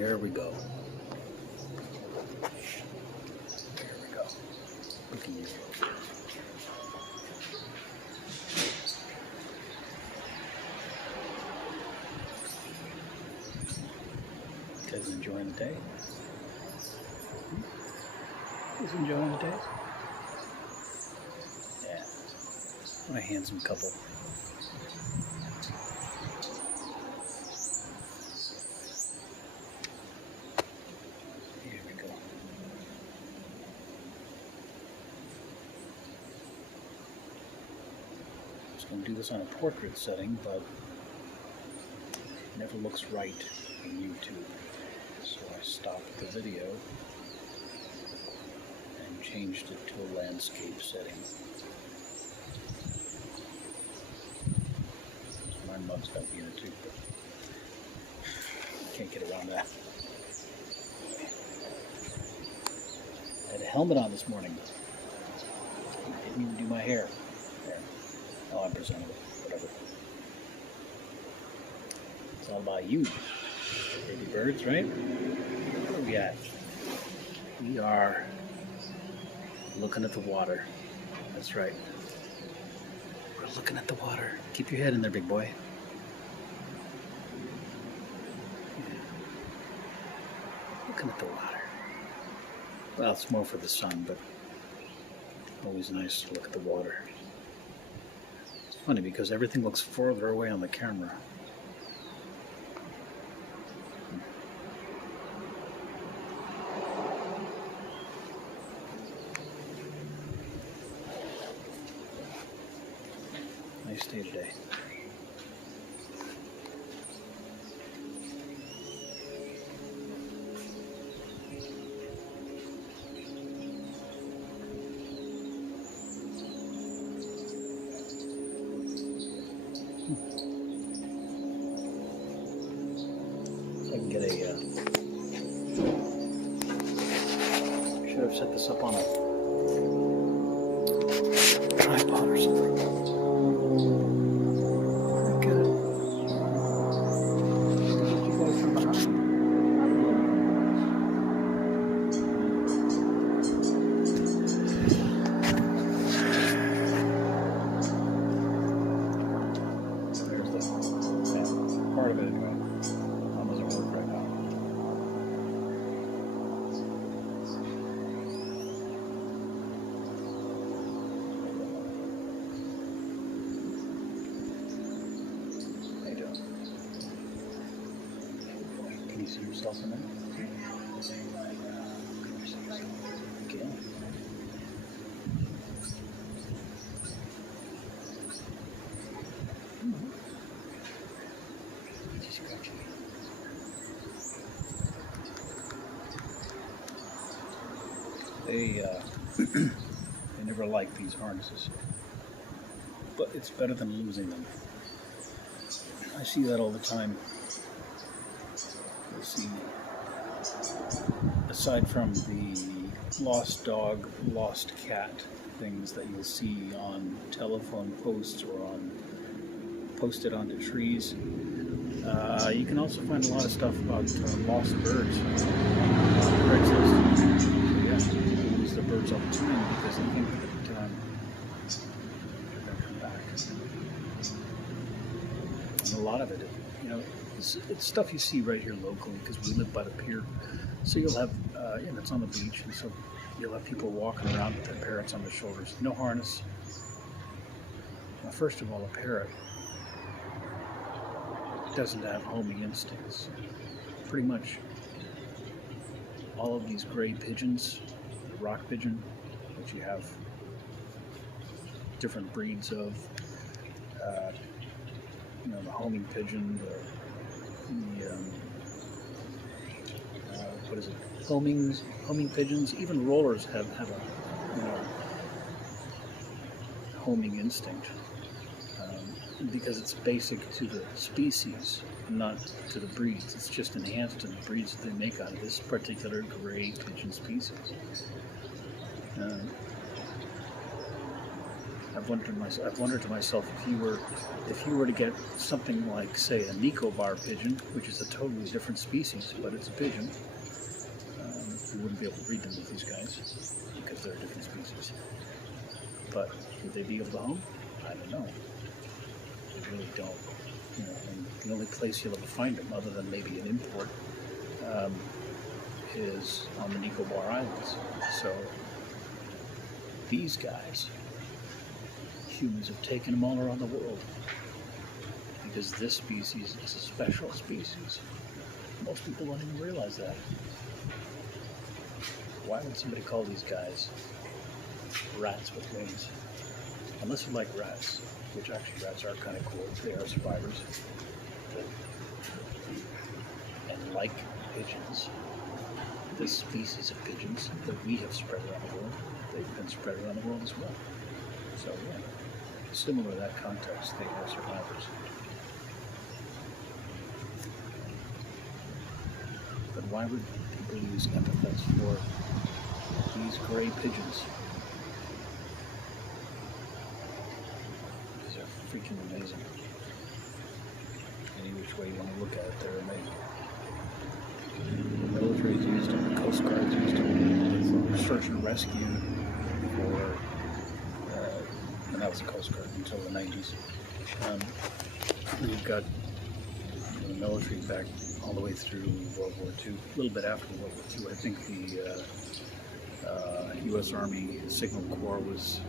There we go. There we go. Look at you. You guys enjoying the day? You guys enjoying the day? Yeah. What a handsome couple. Here we go. I was going to do this on a portrait setting, but it never looks right on YouTube. So I stopped the video and changed it to a landscape setting. My mug's got to be in it too, but can't get around that. I had a helmet on this morning. I didn't even do my hair. There. Oh, I'm presentable. Whatever. It's all about you, baby birds, right? Where are we at? We are looking at the water. That's right. We're looking at the water. Keep your head in there, big boy. Yeah. Looking at the water. Well, it's more for the sun, but always nice to look at the water. It's funny because everything looks further away on the camera. Nice day today. So I can get a, should have set this up on a tripod or something. Very good. Get you guys from behind. There's the, yeah, part of it anyway. That doesn't work right now. How you doing? Can you see yourself in there? Again. They never like these harnesses, but it's better than losing them. I see that all the time. You'll see, aside from the lost dog, lost cat things that you'll see on telephone posts or on posted onto trees, you can also find a lot of stuff about lost birds. Craigslist. Yeah, lose their birds all the time because they think that they're going to come back. And a lot of it, you know, it's stuff you see right here locally because we live by the pier. So you'll have, and it's on the beach, and so you'll have people walking around with their parrots on their shoulders. No harness. Now, first of all, a parrot doesn't have homing instincts. Pretty much all of these gray pigeons, the rock pigeon, which you have different breeds of, you know, the homing pigeon, what is it? Homing pigeons. Even rollers have a, you know, homing instinct. Because it's basic to the species, not to the breeds. It's just enhanced to the breeds that they make out of this particular gray pigeon species. I've wondered to myself if you were to get something like, say, a Nicobar pigeon, which is a totally different species, but it's a pigeon. You wouldn't be able to breed them with these guys because they're a different species. But would they be able to home? I don't know. They really don't. You know, and the only place you'll ever find them, other than maybe an import, is on the Nicobar Islands. So these guys, humans have taken them all around the world because this species is a special species. Most people don't even realize that. Why would somebody call these guys rats with wings? Unless you like rats, which actually rats are kind of cool. They are survivors. And like pigeons, this species of pigeons that we have spread around the world, they've been spread around the world as well. So yeah, similar to that context, they are survivors. But why would people use epithets for these gray pigeons? These are freaking amazing. Any which way you want to look at it, they're amazing. The military's used them, the Coast Guard's used them for search and rescue, for, and that was the Coast Guard until the 90s. You've got the military back all the way through World War II, a little bit after World War II. I think the U.S. Army Signal Corps was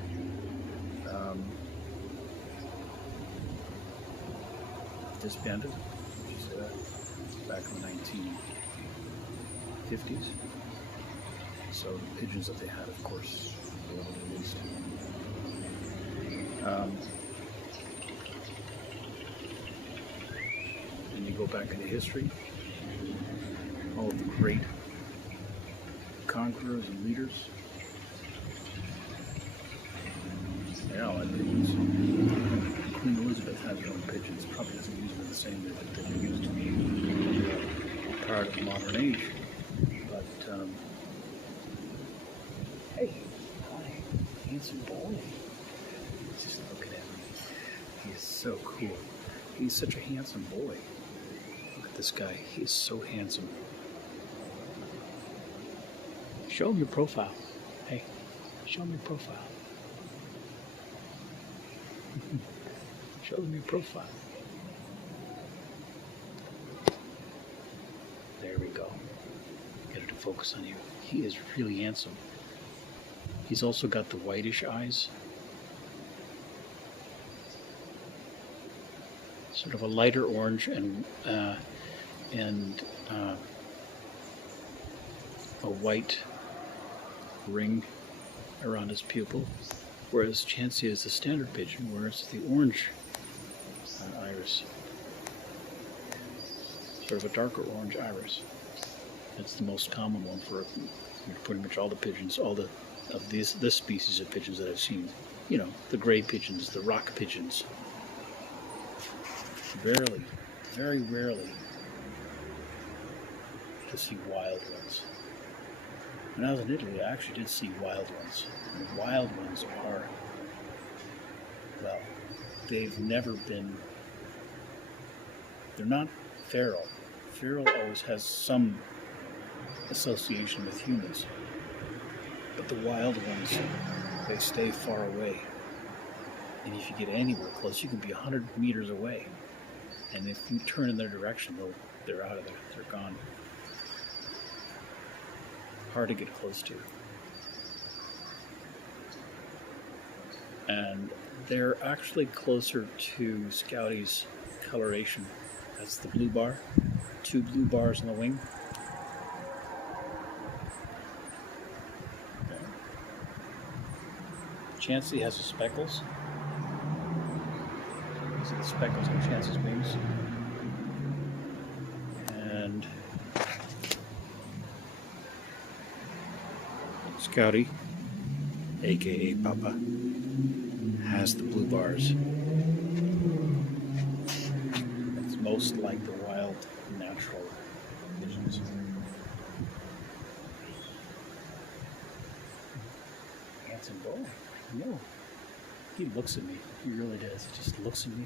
disbanded, back in the 1950s. So the pigeons that they had, of course, were released. And you go back into history, all of the great conquerors and leaders. Yeah, all had pigeons. Queen Elizabeth had her own pigeons. Probably doesn't use them the same way that they used to be part of the modern age. But, hey, hi, handsome boy. Just looking at me. He is so cool. He's such a handsome boy. Look at this guy. He is so handsome. Show him your profile. Hey, show him your profile. Show them your profile. There we go. Get it to focus on you. He is really handsome. He's also got the whitish eyes. Sort of a lighter orange and a white ring around his pupil, whereas Chansey is the standard pigeon, whereas the orange iris, sort of a darker orange iris. That's the most common one for pretty much all the pigeons, this species of pigeons that I've seen. You know, the gray pigeons, the rock pigeons. Rarely, very rarely, to see wild ones. When I was in Italy, I actually did see wild ones. And wild ones are, well, they've never been, they're not feral. Feral always has some association with humans. But the wild ones, they stay far away. And if you get anywhere close, you can be 100 meters away. And if you turn in their direction, they're out of there. They're gone. Hard to get close to. And they're actually closer to Scouty's coloration. That's the blue bar. 2 blue bars on the wing. Okay. Chansey has the speckles. These are the speckles on Chansey's wings. And Scouty, aka Papa, has the blue bars. It's most like the wild, natural pigeons. Handsome boy. No. He looks at me. He really does. He just looks at me.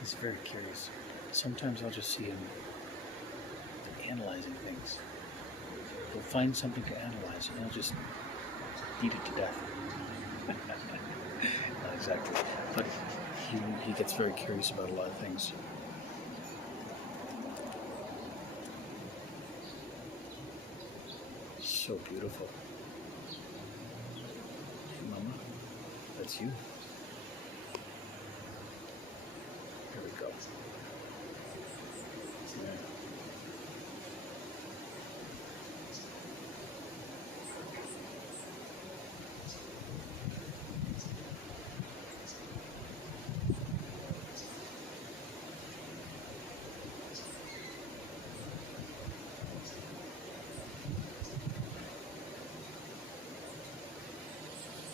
He's very curious. Sometimes I'll just see him analyzing things. He'll find something to analyze and he'll just beat it to death. Not exactly. But he gets very curious about a lot of things. So beautiful. Hey, Mama, that's you. Here we go. Yeah.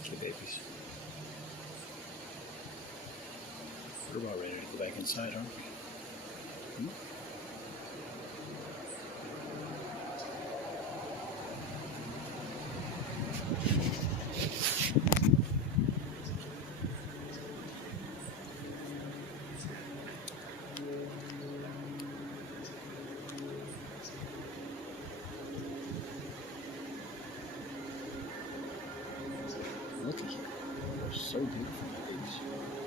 Okay, babies. We're about ready to go back inside, aren't we? Look at you. You're so beautiful, babies.